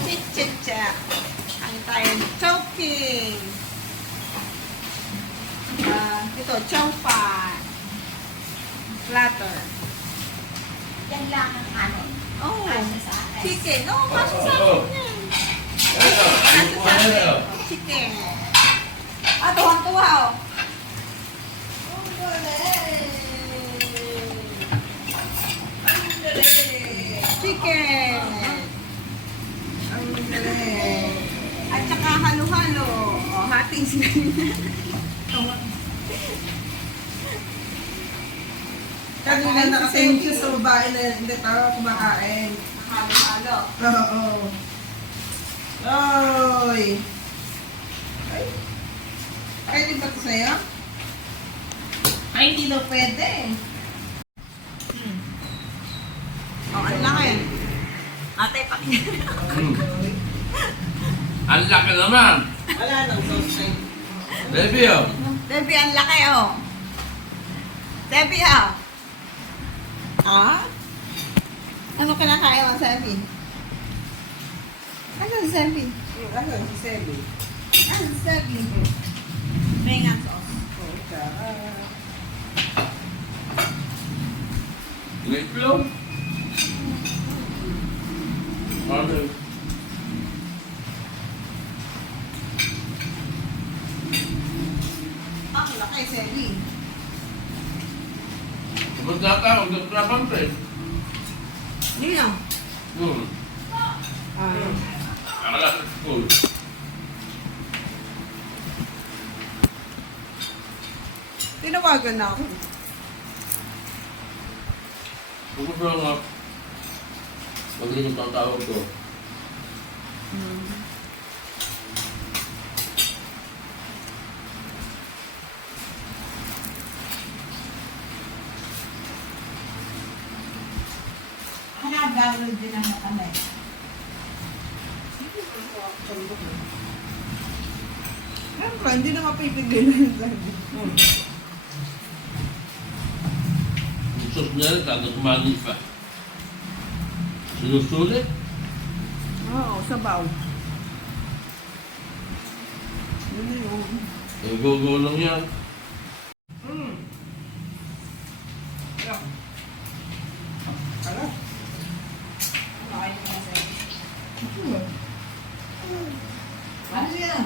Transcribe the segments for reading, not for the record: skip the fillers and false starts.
Chichicha. Ang tayo choking. Ito, chowpan. Platter. Yan lang ang ano. Oh, Kasya sa akin. chicken. Oh, kasya sa akin yan. Kasya sa akin. Chicken. Tuwang-tuwa oh. Chicken. Ang galing. At saka halo-halo. O, hating sila. Kanina nakatingin siya sa babae na hindi tayo kumakain. Halo-halo. Oo. Oy! Ay! Pwede ba ito sa'yo? Ay, hindi daw pwede. Oh, ang laki. Ate, pakita. Ang laki naman. Wala nang sauce. Baby, oh. Debbie, ang laki oh. Debbie ah. Ah? Ano kinakain mo, Debbie? Ano si Debbie? Ano si Sebi? Ano si Debbie? Mengan sauce. Itlog. Ano? Ang laki, Debbie. Magkaka, magkakrapan pa eh. Nino? Akala sa school. Tinawagan na ako. Pupunta nga. Pag-inom ang tawag ko. Hanap-download din ang kami. Siyempre, hindi na mapipigilan yung Debbie. Yung sauce niya rin, talagang kumani pa. Sinusulit. Oo, sabaw. Yun na yun. Eh, go-go lang yan. Ano? Okay na sa'yo. Ano yan?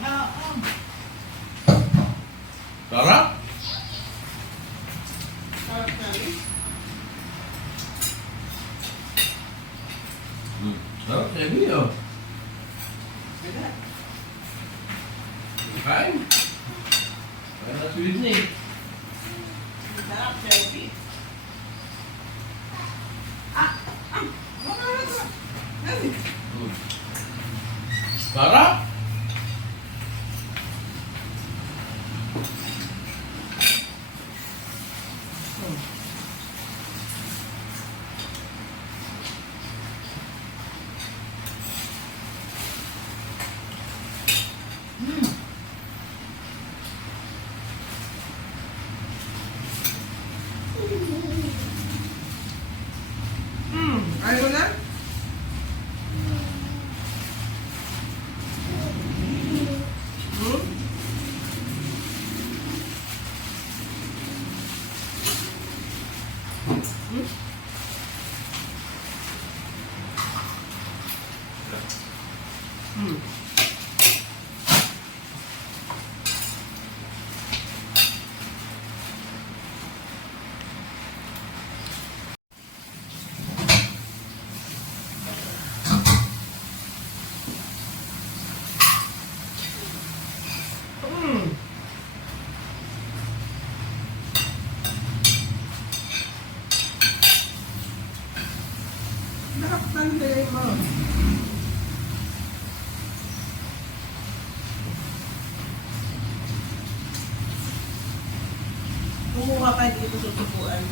Oo. Sarap? Sarap na rin. Sarap, Baby, oh. Pwede. Kain. Kain na sweet ni. Sarap, Sebi. Sarap? Ayaw na? Nakapagtanggalin mo. Kumuha ka dito sa tubuan.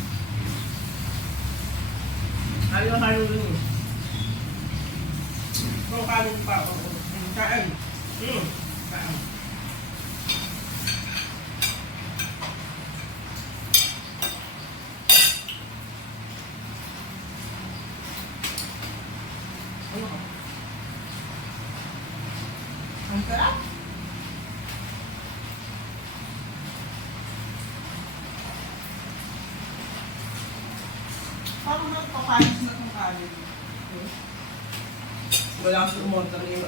Halo-halo rin. Kung kanin pa ako. Kain. Kain. Sarap. Parang nagpapanis na itong kanin. Walang sumunta rin yung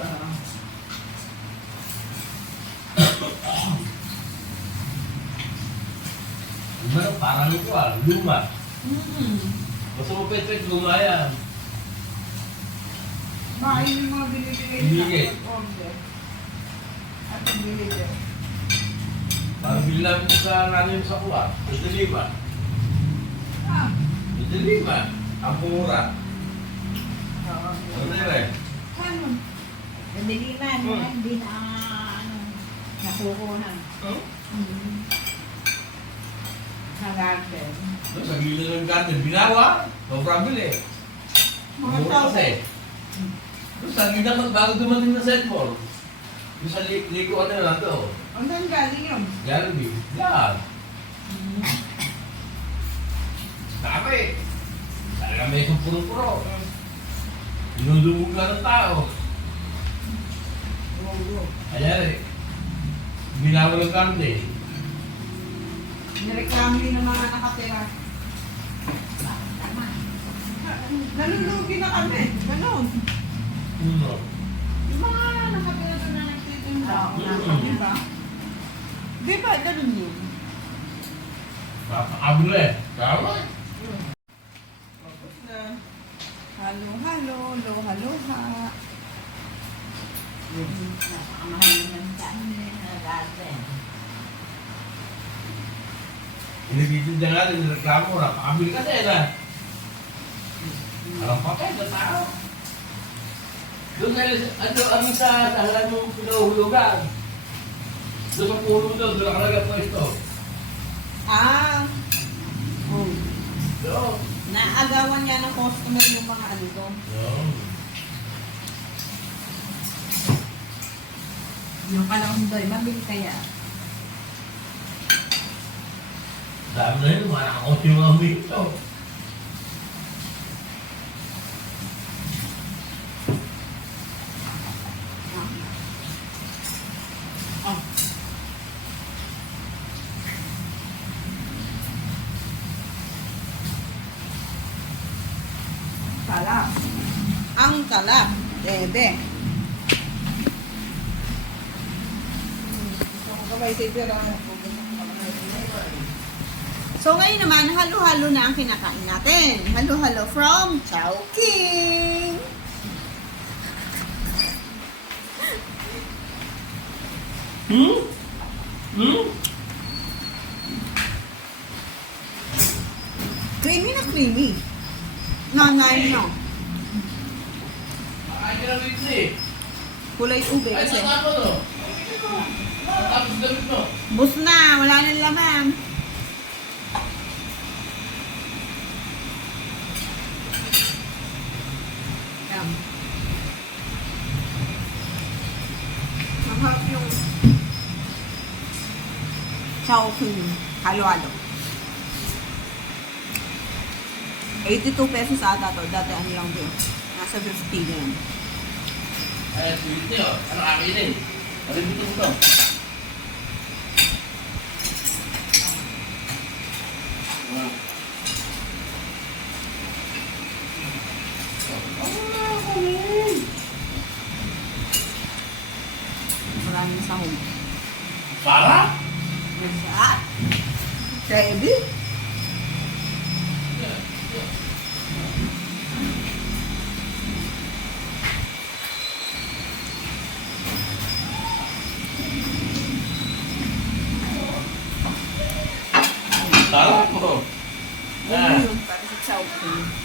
Ano, parang ito luma. Basta mo pet luma yan. Baka yung mga binibigay Binibigay. nila. Order. At binibigay. Parang bili namin ito sa nanin sa kuwa. Ito lima. Ah. Ito lima. Ang mura. Oo. Ano yun eh? Ano? Nabiliman, hindi na, nasukunan. Hagarden. Doon sa gilid ng garden, binawa. Sobrang bili. Mga Mura tao. kasi. Doon sa gilid ng bago dumating na setball. Doon sa likuan na lang to. Ang saan galing yun? Jollibee. Yan. Dami. Talaga may isang puro-puro. Dinudumog na ng tao. Oo. Ayan eh. Binawa ng garden. Nireklamo yun ng mga nakatira. Nalulugi na kami. Ganon. Uno. Yung mga nakatira doon na nagtitinda. Di ba? Di ba? Ganon yun. Napakabilo eh. Tama. Tapos na. Halo-halo. Loha-loha. Napakamahal naman sa amin, Hagarden. Inigitinda nga din, nireklamo, napakabili kasi na. Alam pa kayo, sa tao. Doon ano sa dahalan mong pinuhulugan. Doon sa pulo doon, doon nakalagay po ito. Ah. Oh. Doon. Naagawan niya ng customer yung mga ano doon. Doon. Yung palang doy, mabili kaya. Dami na yun, mga nakakot yung mga ito. Talap. Ang talap. Dede. So ngayon naman, halo-halo na ang kinakain natin. Halo-halo from Chowking. Creamy na creamy. Nanay no. Ay, grabe ito eh. Kulay ube Ay, kasi. saan mo no? Tapos damit mo. Bus na, wala nang laman. Yan. Mahal yung Chowking. Halo-halo. 82 pesos ata to. Dati ano lang din. Nasa 50 din. Ay, sweet niyo. Ano kakainin? Ano dito mo to? Maraming sahog. Para? Masarap. Baby. Para po. Yun para sa Chowking.